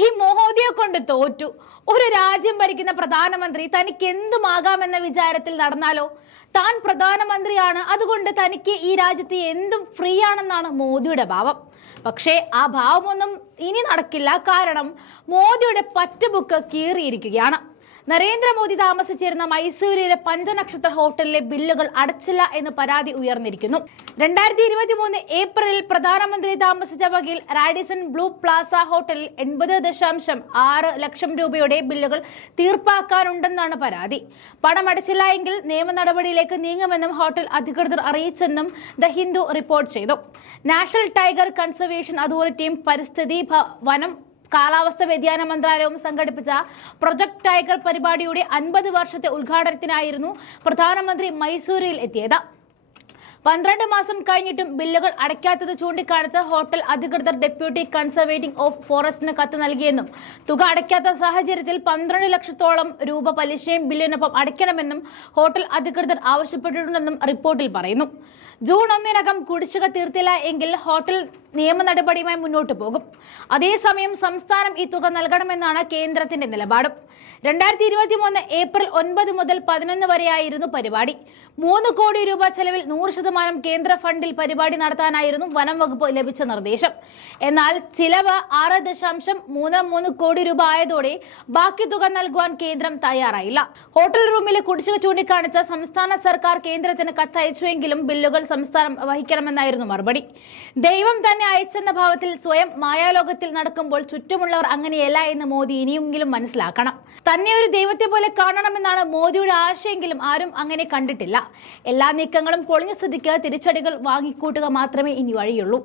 ഈ മോദിയെ കൊണ്ട് തോറ്റു. ഒരു രാജ്യം ഭരിക്കുന്ന പ്രധാനമന്ത്രി തനിക്ക് എന്തുമാകാമെന്ന വിചാരത്തിൽ നടന്നാലോ? താൻ പ്രധാനമന്ത്രിയാണ്. അതുകൊണ്ട് തനിക്ക് ഈ രാജ്യത്ത് എന്തും ഫ്രീ ആണെന്നാണ് മോദിയുടെ ഭാവം. പക്ഷേ ആ ഭാവമൊന്നും ഇനി നടക്കില്ല. കാരണം മോദിയുടെ പറ്റുബുക്ക് കീറിയിരിക്കുകയാണ്. നരേന്ദ്രമോദി താമസിച്ചിരുന്ന മൈസൂരിലെ പഞ്ചനക്ഷത്ര ഹോട്ടലിലെ ബില്ലുകൾ അടച്ചില്ല എന്ന് പരാതി ഉയർന്നിരിക്കുന്നു. രണ്ടായിരത്തി ഇരുപത്തി മൂന്ന് ഏപ്രിലിൽ പ്രധാനമന്ത്രി താമസിച്ച വകയിൽ റാഡിസൺ ബ്ലൂ പ്ലാസ ഹോട്ടലിൽ എൺപത് ദശാംശം ആറ് ലക്ഷം രൂപയുടെ ബില്ലുകൾ തീർപ്പാക്കാനുണ്ടെന്നാണ് പരാതി. പണം അടച്ചില്ല എങ്കിൽ നിയമ നടപടിയിലേക്ക് നീങ്ങുമെന്നും ഹോട്ടൽ അധികൃതർ അറിയിച്ചെന്നും ദ ഹിന്ദു റിപ്പോർട്ട് ചെയ്തു. നാഷണൽ ടൈഗർ കൺസർവേഷൻ അതോറിറ്റിയും പരിസ്ഥിതി വനം കാലാവസ്ഥ വ്യതിയാന മന്ത്രാലയവും സംഘടിപ്പിച്ച പ്രൊജക്ട് ടൈഗർ പരിപാടിയുടെ അൻപത് വർഷത്തെ ഉദ്ഘാടനത്തിനായിരുന്നു പ്രധാനമന്ത്രി മൈസൂരിൽ എത്തിയത്. പന്ത്രണ്ട് മാസം കഴിഞ്ഞിട്ടും ബില്ലുകൾ അടയ്ക്കാത്തത് ചൂണ്ടിക്കാണിച്ച ഹോട്ടൽ അധികൃതർ ഡെപ്യൂട്ടി കൺസർവേറ്റിംഗ് ഓഫ് ഫോറസ്റ്റിന് കത്ത് നൽകിയെന്നും. തുക അടയ്ക്കാത്ത സാഹചര്യത്തിൽ പന്ത്രണ്ട് ലക്ഷത്തോളം രൂപ പലിശയും ബില്ലിനൊപ്പം അടയ്ക്കണമെന്നും ഹോട്ടൽ അധികൃതർ ആവശ്യപ്പെട്ടിട്ടുണ്ടെന്നും റിപ്പോർട്ടിൽ പറയുന്നു. ജൂൺ ഒന്നിനകം കുടിശ്ശിക തീർത്തില്ല എങ്കിൽ ഹോട്ടൽ നിയമ നടപടിയുമായി മുന്നോട്ടു പോകും. അതേസമയം സംസ്ഥാനം ഈ തുക നൽകണമെന്നാണ് കേന്ദ്രത്തിന്റെ നിലപാടും. രണ്ടായിരത്തി ഇരുപത്തി മൂന്ന് ഏപ്രിൽ ഒൻപത് മുതൽ പതിനൊന്ന് വരെയായിരുന്നു പരിപാടി. മൂന്ന് കോടി രൂപ ചെലവിൽ നൂറ് ശതമാനം കേന്ദ്ര ഫണ്ടിൽ പരിപാടി നടത്താനായിരുന്നു വനം വകുപ്പ് ലഭിച്ച നിർദ്ദേശം. എന്നാൽ ചിലവ് ആറ് ദശാംശം മൂന്ന് മൂന്ന് കോടി രൂപ ആയതോടെ ബാക്കി തുക നൽകുവാൻ കേന്ദ്രം തയ്യാറായില്ല. ഹോട്ടൽ റൂമിലെ കുടിശ്ശിക ചൂണ്ടിക്കാണിച്ച സംസ്ഥാന സർക്കാർ കേന്ദ്രത്തിന് കത്തയച്ചുവെങ്കിലും ബില്ലുകൾ സംസ്ഥാനം വഹിക്കണമെന്നായിരുന്നു മറുപടി. ദൈവം തന്നെ അയച്ചെന്ന ഭാവത്തിൽ സ്വയം മായാലോകത്തിൽ നടക്കുമ്പോൾ ചുറ്റുമുള്ളവർ അങ്ങനെയല്ല എന്ന് മോദി ഇനിയെങ്കിലും മനസ്സിലാക്കണം. തന്നെ ഒരു ദൈവത്തെ പോലെ കാണണമെന്നാണ് മോദിയുടെ ആശയെങ്കിലും ആരും അങ്ങനെ കണ്ടിട്ടില്ല. എല്ലാ നീക്കങ്ങളും പൊളിഞ്ഞ സ്ഥിതിക്ക് തിരിച്ചടികൾ വാങ്ങിക്കൂട്ടുക മാത്രമേ ഇനി വഴിയുള്ളൂ.